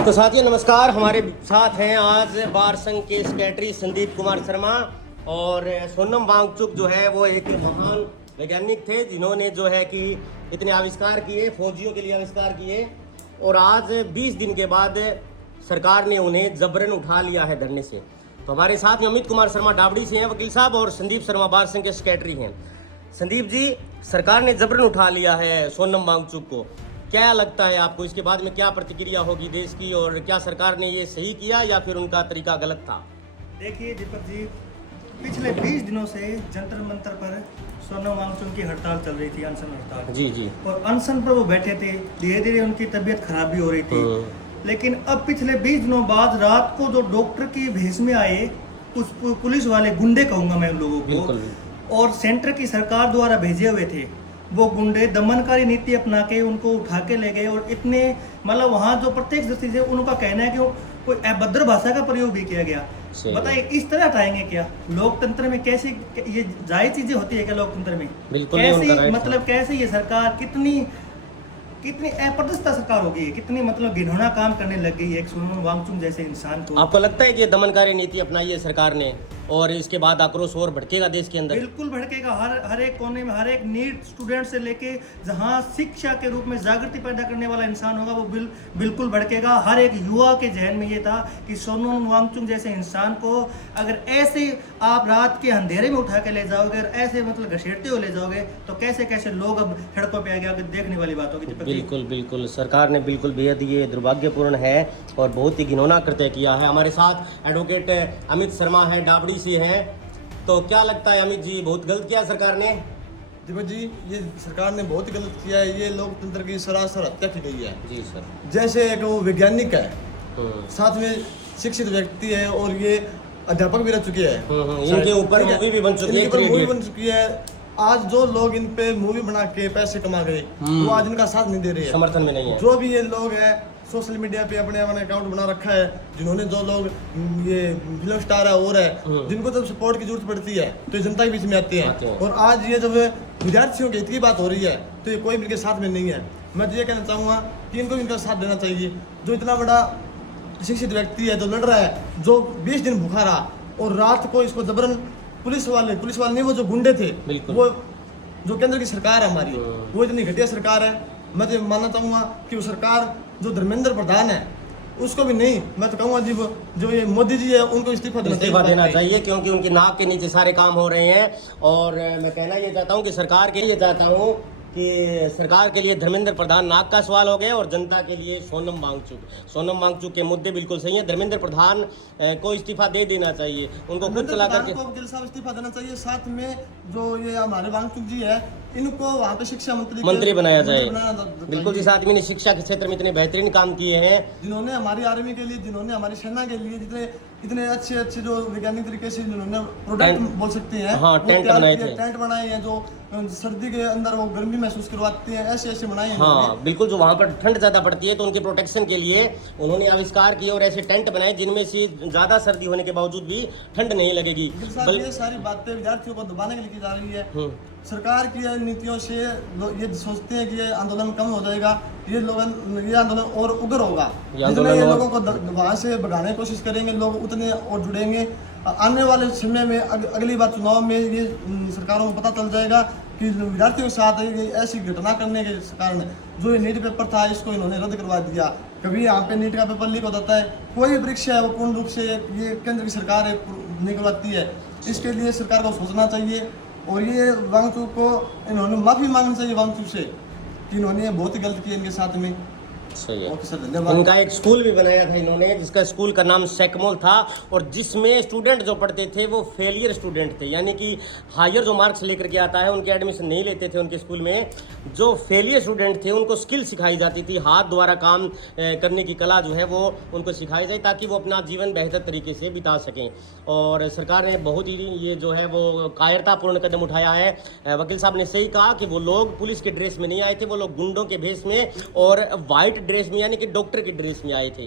तो साथियों नमस्कार। हमारे साथ हैं आज बार संघ के सेक्रेटरी संदीप कुमार शर्मा। और सोनम वांगचुक जो है वो एक महान वैज्ञानिक थे जिन्होंने जो है कि इतने आविष्कार किए, फौजियों के लिए आविष्कार किए। और आज 20 दिन के बाद सरकार ने उन्हें जबरन उठा लिया है धरने से। तो हमारे साथ में अमित कुमार शर्मा डाबड़ी से हैं वकील साहब, और संदीप शर्मा बार संघ के सेक्रेटरी हैं। संदीप जी, सरकार ने जबरन उठा लिया है सोनम वांगचुक को, क्या लगता है आपको? इसके बाद में क्या प्रतिक्रिया होगी देश की, और क्या सरकार ने ये सही किया या फिर उनका तरीका गलत था? देखिए दीपक जी, पिछले 20 दिनों से जंतर मंतर पर सोनम वांगचुक की हड़ताल चल रही थी, अनशन हड़ताल। जी जी। और अनशन पर वो बैठे थे, धीरे धीरे उनकी तबीयत खराब भी हो रही थी। लेकिन अब पिछले 20 दिनों बाद रात को जो डॉक्टर की भेष में आए कुछ पुलिस वाले गुंडे, कहूंगा मैं उन लोगों को, और सेंटर की सरकार द्वारा भेजे हुए थे, वो गुंडे दमनकारी नीति अपना के उनको उठा के ले गए। और इतने मतलब वहाँ जो प्रत्येक दृष्टि से उनका कहना है कि कोई अभद्र भाषा का प्रयोग भी किया गया। बताइए, इस तरह हटाएंगे क्या? लोकतंत्र में कैसे ये जायज चीजें होती है क्या? लोकतंत्र में कैसे, मतलब कैसे ये सरकार कितनी अप्रतिष्ठा सरकार हो गई है, कितनी मतलब घिनौना काम करने लग गई है एक सोनम वांगचुक जैसे इंसान को। आपको लगता है कि ये दमनकारी नीति अपनाई है सरकार ने और इसके बाद आक्रोश और भड़केगा देश के अंदर? बिल्कुल भड़केगा। हर एक कोने में, हर एक नीट स्टूडेंट से लेके जहां शिक्षा के रूप में जागृति पैदा करने वाला इंसान होगा वो बिल्कुल भड़केगा। हर एक युवा के जहन में ये था कि सोनम वांगचुक जैसे इंसान को अगर ऐसे आप रात के अंधेरे में उठा के ले जाओगे और ऐसे मतलब घसीटते हुए ले जाओगे तो कैसे कैसे लोग अब सड़कों पे आगे देखने वाली बात होगी। बिल्कुल बिल्कुल, सरकार ने बिल्कुल बेहद ये दुर्भाग्यपूर्ण है और बहुत ही घिनौना कृत्य किया है। हमारे साथ एडवोकेट अमित शर्मा है, डाबड़ी से हैं। तो क्या लगता है अमित जी, बहुत गलत किया सरकार ने? दीपक जी, ये सरकार ने बहुत गलत किया है। ये लोकतंत्र की सरासर हत्या की गई है। जी सर। जैसे एक वो वैज्ञानिक है, साथ में शिक्षित व्यक्ति है और ये अध्यापक भी रह चुके हैं। इनके ऊपर मूवी भी बन चुकी है। आज जो लोग इन पे मूवी बना के पैसे कमा गए वो आज इनका साथ नहीं दे रहे हैं, समर्थन में नहीं है। जो भी ये लोग हैं सोशल मीडिया पे अपने अकाउंट बना रखा है, जिन्होंने जो लोग ये फिल्म स्टार है और है जिनको जब सपोर्ट की जरूरत पड़ती है तो ये जनता के बीच में आते हैं। और आज ये जब विद्यार्थियों के हित की बात हो रही है तो ये कोई भी इनके साथ में नहीं है। मैं तो ये कहना चाहूँगा कि इनको इनका साथ देना चाहिए। जो इतना बड़ा शिक्षित व्यक्ति है, जो लड़ रहा है, जो 20 दिन भूखा रहा और रात को इसको जबरन पुलिस वाले नहीं, वो जो गुंडे थे, वो जो केंद्र की सरकार है हमारी, वो इतनी घटिया सरकार है। मैं तो मानना चाहूँगा कि वो सरकार जो धर्मेंद्र प्रधान है उसको भी नहीं, मैं तो कहूँगा जी जो ये मोदी जी है उनको इस्तीफा देना चाहिए, क्योंकि उनकी नाक के नीचे सारे काम हो रहे हैं। और मैं कहना ये चाहता हूँ कि सरकार के लिए चाहता हूँ कि सरकार के लिए धर्मेंद्र प्रधान नाक का सवाल हो गया और जनता के लिए सोनम वांगचुक के मुद्दे बिल्कुल सही हैं। धर्मेंद्र प्रधान को इस्तीफा दे देना चाहिए, उनको खुद चला करके इस्तीफा देना चाहिए। साथ में जो ये हमारे वांगचुक जी है इनको वहाँ पे शिक्षा मंत्री बनाया जाए। बिल्कुल, जिस आदमी ने शिक्षा के क्षेत्र में इतने बेहतरीन काम किए हैं, जिन्होंने हमारी आर्मी के लिए, जिन्होंने हमारी सेना के लिए इतने अच्छे जो वैज्ञानिक तरीके से जिन्होंने प्रोडक्ट बोल सकते हैं, टेंट बनाए हैं जो सर्दी के अंदर वो गर्मी महसूस करवाते हैं, ऐसे बनाए हैं। हाँ बिल्कुल, जो वहाँ पर ठंड ज्यादा पड़ती है तो उनके प्रोटेक्शन के लिए उन्होंने आविष्कार किए और ऐसे टेंट बनाए जिनमें से ज्यादा सर्दी होने के बावजूद भी ठंड नहीं लगेगी। ये सारी बातें विद्यार्थियों को दबाने के लिए की जा रही है। सरकार की नीतियों से ये सोचते हैं कि ये आंदोलन कम हो जाएगा, ये आंदोलन और उग्र होगा। जितने ये लोगों को वहाँ से भगाने की कोशिश करेंगे लोग उतने और जुड़ेंगे। आने वाले समय में अगली बार चुनाव में ये सरकारों को पता चल जाएगा कि विद्यार्थियों के साथ ऐसी घटना करने के कारण जो ये नीट पेपर था इसको इन्होंने रद्द करवा दिया। कभी यहाँ पे नीट का पेपर लीक हो जाता है, कोई भी परीक्षा है वो पूर्ण रूप से ये केंद्र की सरकार नहीं करवाती है। इसके लिए सरकार को सोचना चाहिए और ये वांगचुक को इन्होंने माफ़ी मांगनी चाहिए वांगचुक से कि इन्होंने बहुत ही गलत किया इनके साथ में। सही है। इनका एक स्कूल भी बनाया था इन्होंने, जिसका स्कूल का नाम सेकमोल था और जिसमें स्टूडेंट जो पढ़ते थे वो फेलियर स्टूडेंट थे, यानी कि हायर जो मार्क्स लेकर के आता है उनके एडमिशन नहीं लेते थे उनके स्कूल में। जो फेलियर स्टूडेंट थे उनको स्किल सिखाई जाती थी, हाथ द्वारा काम करने की कला जो है वो उनको सिखाई जाए ताकि वो अपना जीवन बेहतर तरीके से बिता सकें। और सरकार ने बहुत ही ये जो है वो कायरतापूर्ण कदम उठाया है। वकील साहब ने सही कहा कि वो लोग पुलिस के ड्रेस में नहीं आए थे, वो लोग गुंडों के भेष में और वाइट ड्रेस में यानी कि डॉक्टर की ड्रेस में आए थे।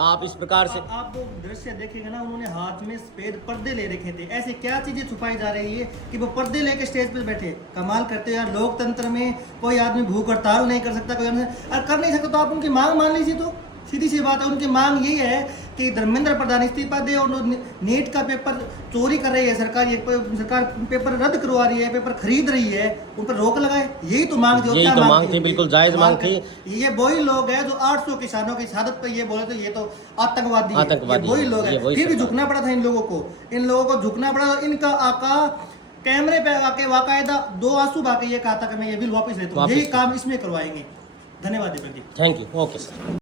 आप इस प्रकार से आप वो दृश्य देखेंगे ना, उन्होंने हाथ में सफेद पर्दे ले रखे थे। ऐसी क्या चीजें छुपाई जा रही है कि वो पर्दे लेके स्टेज पे बैठे? कमाल करते यार, लोकतंत्र में कोई आदमी भूख हड़ताल नहीं कर सकता, कोई कर नहीं सकता तो आप उनकी मांग मान लीजिए। तो सीधी सी बात है, उनकी मांग यही है कि धर्मेंद्र प्रधान इस्तीफा दे और नीट का पेपर चोरी कर रही है सरकार, ये सरकार पेपर रद्द करवा रही है, पेपर खरीद रही है, उन पर रोक लगाए। यही तो मांग थी। यही तो मांग थी, बिल्कुल जायज मांग थी। ये वही लोग हैं जो 800 किसानों की शहादत पे ये बोले थे ये तो आतंकवादी है। ये वही लोग हैं। फिर भी झुकना पड़ा था इन लोगों को, इन लोगों को झुकना पड़ा। इनका आका कैमरे पे आके बाकायदा 2 आंसू बहा के ये कहा था कि मैं ये बिल वापस लेता हूँ। यही काम इसमें करवाएंगे। धन्यवाद Deepak ji. Thank you. Okay sir.